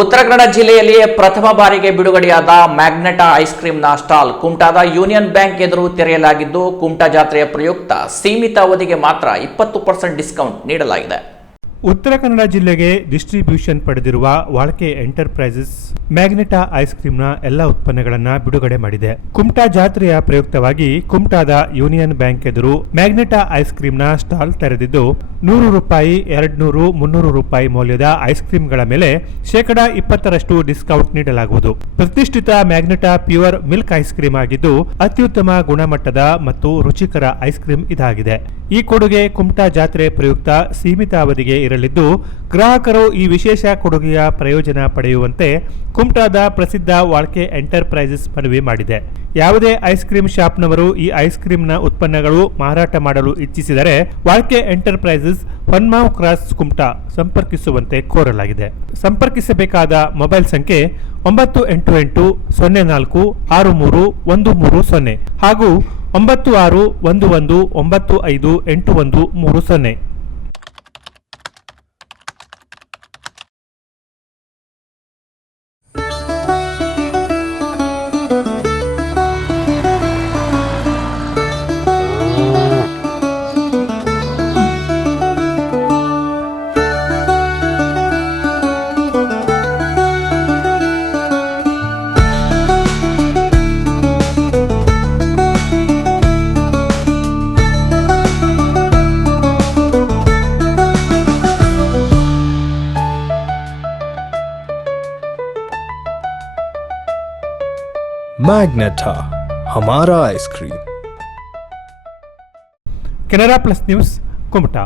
ಉತ್ತರ ಕನ್ನಡ ಜಿಲ್ಲೆಯಲ್ಲಿ ಪ್ರಥಮ ಬಾರಿಗೆ ಬಿಡುಗಡೆಯಾದ ಮ್ಯಾಗ್ನೆಟಾ ಐಸ್ ಕ್ರೀಮ್ನ ಸ್ಟಾಲ್ ಕುಮಟಾದ ಯೂನಿಯನ್ ಬ್ಯಾಂಕ್ ಎದುರು ತೆರೆಯಲಾಗಿದ್ದು, ಕುಮಟಾ ಜಾತ್ರೆಯ ಪ್ರಯುಕ್ತ ಸೀಮಿತ ಅವಧಿಗೆ ಮಾತ್ರ 20% ಡಿಸ್ಕೌಂಟ್ ನೀಡಲಾಗಿದೆ. ಉತ್ತರ ಕನ್ನಡ ಜಿಲ್ಲೆಗೆ ಡಿಸ್ಟ್ರಿಬ್ಯೂಷನ್ ಪಡೆದಿರುವ ವಾಳ್ಕೆ ಎಂಟರ್ಪ್ರೈಸಸ್ ಮ್ಯಾಗ್ನೆಟಾ ಐಸ್ ಕ್ರೀಮ್ನ ಎಲ್ಲ ಉತ್ಪನ್ನಗಳನ್ನು ಬಿಡುಗಡೆ ಮಾಡಿದೆ. ಕುಮಟಾ ಜಾತ್ರೆಯ ಪ್ರಯುಕ್ತವಾಗಿ ಕುಮಟಾದ ಯೂನಿಯನ್ ಬ್ಯಾಂಕ್ ಎದುರು ಮ್ಯಾಗ್ನೆಟಾ ಐಸ್ ಕ್ರೀಮ್ನ ಸ್ಟಾಲ್ ತೆರೆದಿದ್ದು, 100 ರೂಪಾಯಿ, 200, 300 ರೂಪಾಯಿ ಮೌಲ್ಯದ ಐಸ್ ಕ್ರೀಮ್ಗಳ ಮೇಲೆ 20% ಡಿಸ್ಕೌಂಟ್ ನೀಡಲಾಗುವುದು. ಪ್ರತಿಷ್ಠಿತ ಮ್ಯಾಗ್ನೆಟಾ ಪ್ಯೂರ್ ಮಿಲ್ಕ್ ಐಸ್ ಕ್ರೀಮ್ ಆಗಿದ್ದು, ಅತ್ಯುತ್ತಮ ಗುಣಮಟ್ಟದ ಮತ್ತು ರುಚಿಕರ ಐಸ್ ಕ್ರೀಮ್ ಇದಾಗಿದೆ. ಈ ಕೊಡುಗೆ ಕುಮಟಾ ಜಾತ್ರೆ ಪ್ರಯುಕ್ತ ಸೀಮಿತ ಅವಧಿಗೆ ಇರಲಿದ್ದು, ಗ್ರಾಹಕರು ಈ ವಿಶೇಷ ಕೊಡುಗೆಯ ಪ್ರಯೋಜನ ಪಡೆಯುವಂತೆ ಕುಮಟಾದ ಪ್ರಸಿದ್ಧ ವಾಳ್ಕೆ ಎಂಟರ್ಪ್ರೈಸಸ್ ಮನವಿ ಮಾಡಿದೆ. ಯಾವುದೇ ಐಸ್ ಕ್ರೀಮ್ ಶಾಪ್ನವರು ಈ ಐಸ್ ಕ್ರೀಮ್ನ ಉತ್ಪನ್ನಗಳು ಮಾರಾಟ ಮಾಡಲು ಇಚ್ಛಿಸಿದರೆ ವಾಳ್ಕೆ ಎಂಟರ್ಪ್ರೈಸಸ್ ಹೊನ್ಮಾವ್ ಕ್ರಾಸ್ ಕುಮಟಾ ಸಂಪರ್ಕಿಸುವಂತೆ ಕೋರಲಾಗಿದೆ. ಸಂಪರ್ಕಿಸಬೇಕಾದ ಮೊಬೈಲ್ ಸಂಖ್ಯೆ 9880463130 ಹಾಗೂ 9611958130. मैग्नेटा, हमारा ice cream. Canara plus news, Kumta.